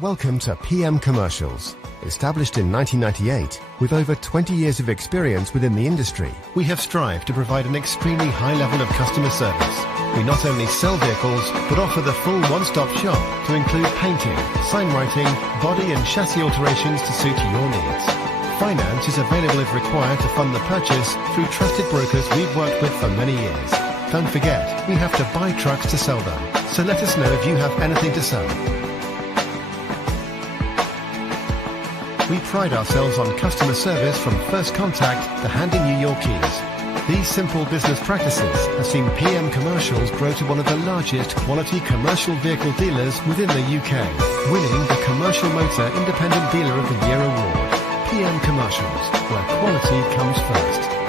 Welcome to PM Commercials. Established in 1998, with over 20 years of experience within the industry, we have strived to provide an extremely high level of customer service. We not only sell vehicles, but offer the full one-stop shop to include painting, sign writing, body and chassis alterations to suit your needs. Finance is available if required to fund the purchase through trusted brokers we've worked with for many years. Don't forget, we have to buy trucks to sell them, so let us know if you have anything to sell. We pride ourselves on customer service from first contact to handing you your keys. These simple business practices have seen PM Commercials grow to one of the largest quality commercial vehicle dealers within the UK, winning the Commercial Motor Independent Dealer of the Year award. PM Commercials, where quality comes first.